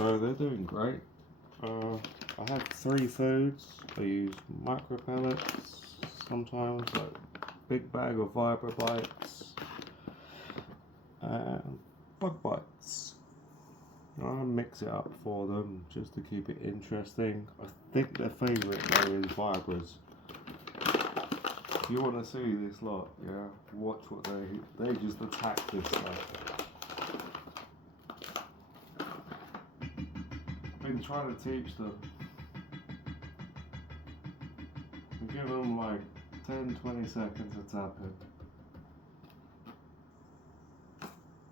So they're doing great. I have 3 foods. I use micro pellets, sometimes like big bag of Vibra bites, and bug bites. I mix it up for them just to keep it interesting. I think their favourite though is Vibras. If you want to see this lot, yeah, watch what they just attack this stuff. I've been trying to teach them. I give them like 10-20 seconds of tapping.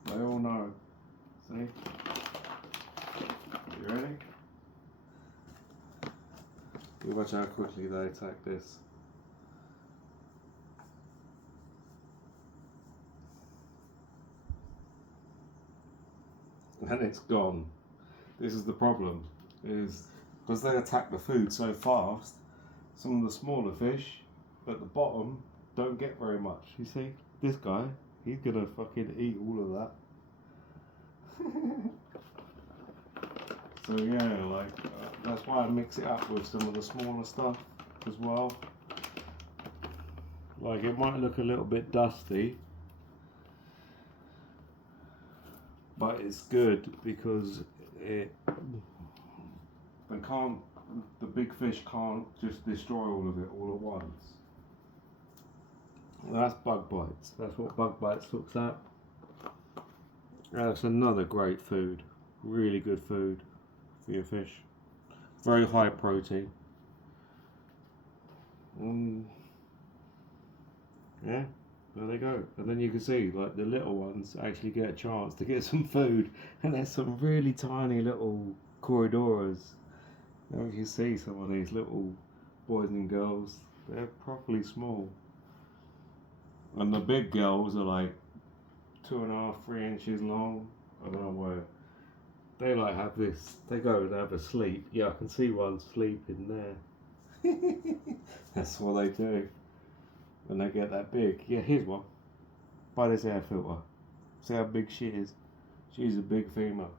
They all know. See? You ready? You watch how quickly they attack this. And it's gone. This is the problem, is because they attack the food so fast, some of the smaller fish at the bottom don't get very much. You see, this guy, he's gonna fucking eat all of that. So yeah, like that's why I mix it up with some of the smaller stuff as well. Like it might look a little bit dusty, but it's good because the big fish can't just destroy all of it all at once. That's bug bites. That's what bug bites looks at. That's another great food. Really good food for your fish. Very high protein. Yeah, there they go. And then you can see like the little ones actually get a chance to get some food. And there's some really tiny little corridoras. Now you can see some of these little boys and girls. They're properly small. And the big girls are like 2.5, 3 inches long. I don't know where. They like have this. They go and have a sleep. Yeah, I can see one sleeping there. That's what they do. When they get that big. Yeah, here's one. By this air filter. See how big she is? She's a big female.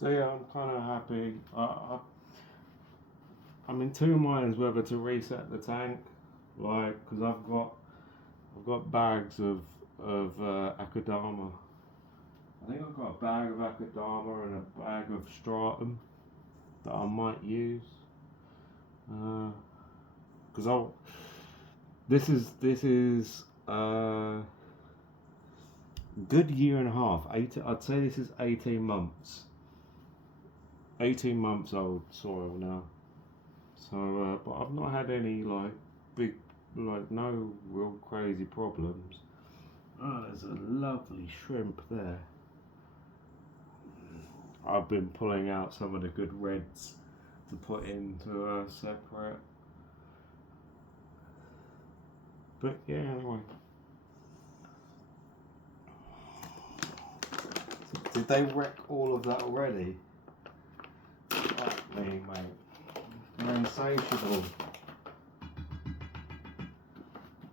So yeah, I'm kind of happy. I'm in 2 minds whether to reset the tank, like, because I've got bags of Akadama. I think I've got a bag of Akadama and a bag of Stratum that I might use. Because this is good year and a half. I'd say this is 18 months. 18 months old soil now. So, but I've not had any like big, like no real crazy problems. Oh, there's a lovely shrimp there. I've been pulling out some of the good reds to put into a separate. But yeah, anyway. Did they wreck all of that already? Fuck me, mate. They're insatiable.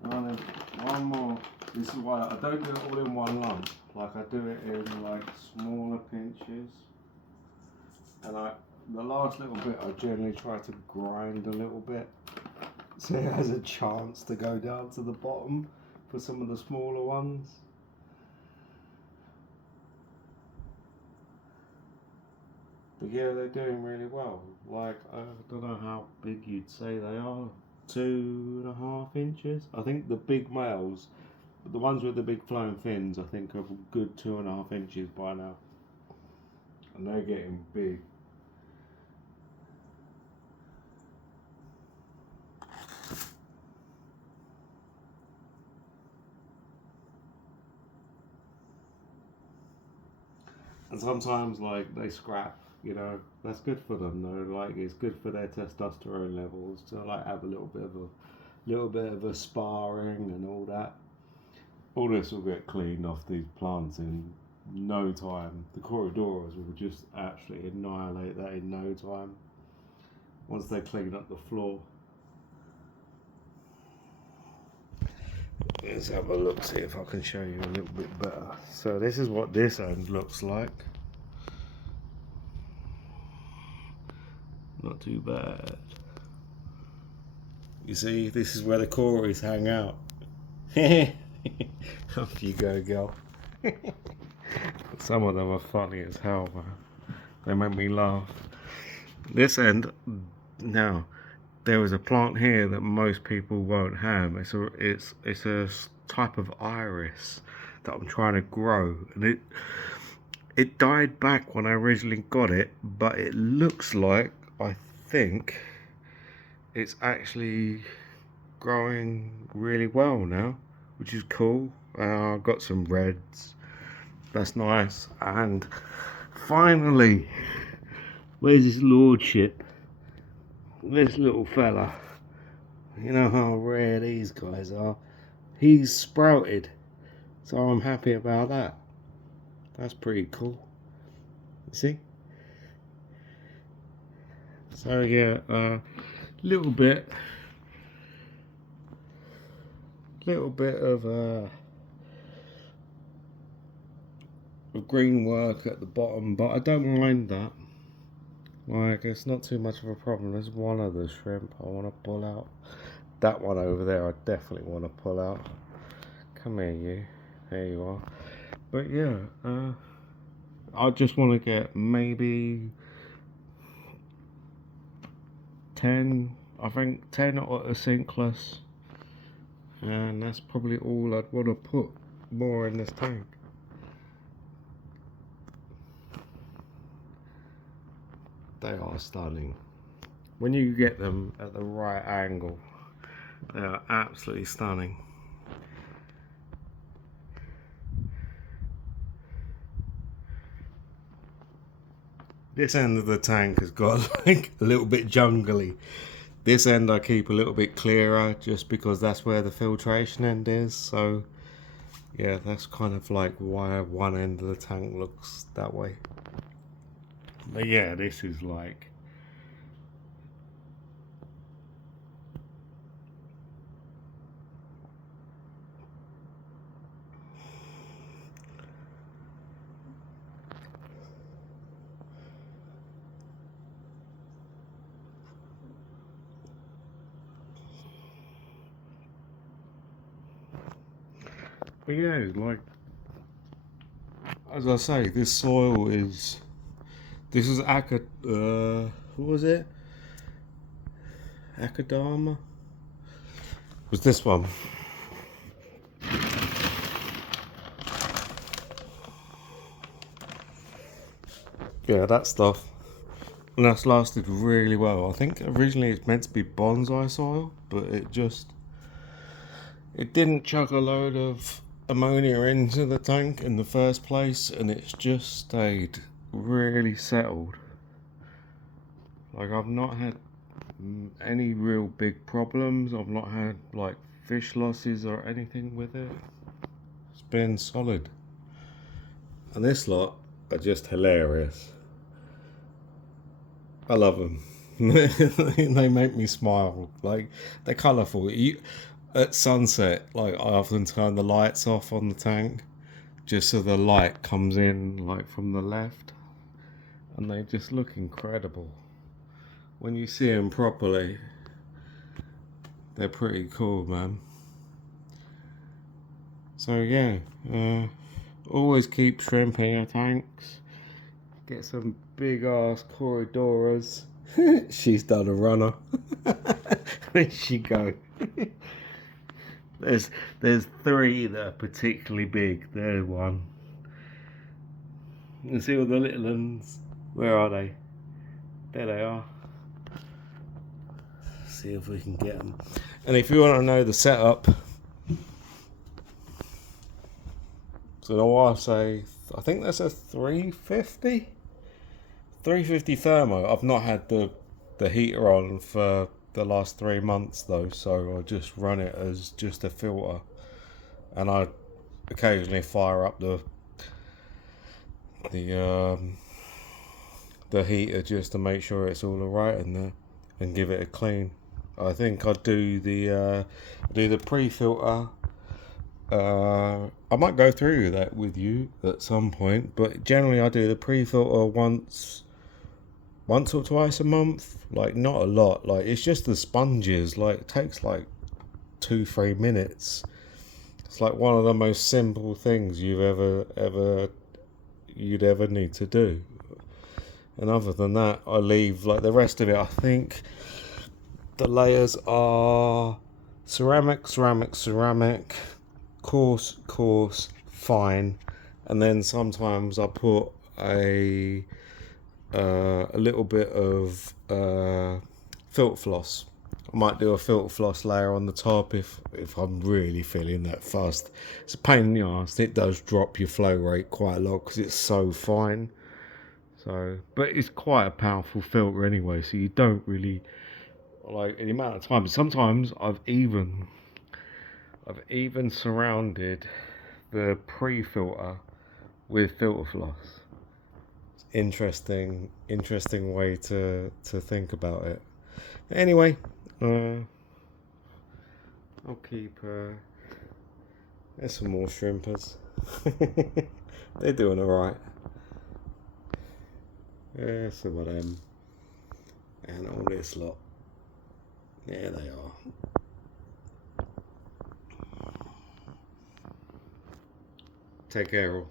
One more. This is why I don't do it all in one lump. Like I do it in like smaller pinches. And the last little bit I generally try to grind a little bit so it has a chance to go down to the bottom for some of the smaller ones. But yeah, they're doing really well. Like, I don't know how big you'd say they are. 2.5 inches. I think the big males, the ones with the big flowing fins, I think are a good 2.5 inches by now. And they're getting big. And sometimes, like, they scrap, you know, that's good for them though. Like, it's good for their testosterone levels to like have a little bit of a sparring and all that. All this will get cleaned off these plants in no time. The corridoras will just absolutely annihilate that in no time once they clean up the floor. Let's have a look, see if I can show you a little bit better. So this is what this end looks like. Not too bad. You see, this is where the Corys hang out. Off you go, girl. Some of them are funny as hell, man. They make me laugh. This end, now, there is a plant here that most people won't have. It's a type of iris that I'm trying to grow, and it died back when I originally got it, but it looks like, I think it's actually growing really well now, which is cool. I've got some reds, that's nice. And finally, where's his lordship? This little fella, you know how rare these guys are. He's sprouted, so I'm happy about that. That's pretty cool. You see? So yeah, little bit of green work at the bottom, but I don't mind that. Like, it's not too much of a problem. There's one other shrimp I want to pull out. That one over there I definitely want to pull out. Come here, you. There you are. But yeah, I just want to get maybe 10, I think 10 otocinclus, and that's probably all I'd want to put more in this tank. They are stunning. When you get them at the right angle, they are absolutely stunning. This end of the tank has got like a little bit jungly. This end I keep a little bit clearer just because that's where the filtration end is. So yeah, that's kind of like why one end of the tank looks that way. But yeah, this is like, but yeah, like, as I say, this soil is, this is what was it? Akadama? Was this one? Yeah, that stuff. And that's lasted really well. I think originally it's meant to be bonsai soil, but it didn't chuck a load of ammonia into the tank in the first place, and it's just stayed really settled. Like, I've not had any real big problems. I've not had like fish losses or anything with it. It's been solid. And this lot are just hilarious. I love them. They make me smile. Like, they're colourful. At sunset, like, I often turn the lights off on the tank just so the light comes in like from the left, and they just look incredible. When you see them properly, they're pretty cool, man. So yeah, always keep shrimping your tanks. Get some big ass Corridoras. She's done a runner. Where'd she go? There's 3 that are particularly big. There's one. You see all the little ones? Where are they? There they are. See if we can get them. And if you want to know the setup, so now I say, I think that's a 350 thermo. I've not had the heater on for the last 3 months though, so I just run it as just a filter, and I occasionally fire up the heater just to make sure it's all alright in there and give it a clean. I think I do the pre-filter I might go through that with you at some point, but generally I do the pre-filter once or twice a month. Like not a lot. Like it's just the sponges. Like it takes like 2-3 minutes. It's like one of the most simple things you'd ever need to do. And other than that, I leave like the rest of it. I think the layers are ceramic, coarse, fine, and then sometimes I put a little bit of filter floss. I might do a filter floss layer on the top if I'm really feeling that fussed. It's a pain in the arse. It does drop your flow rate quite a lot because it's so fine. So, but it's quite a powerful filter anyway. So you don't really like the amount of time. Sometimes I've even surrounded the pre-filter with filter floss. Interesting way to think about it. Anyway, I'll keep. There's some more shrimpers. They're doing alright. There's some of them, and all this lot. There they are. Take care all.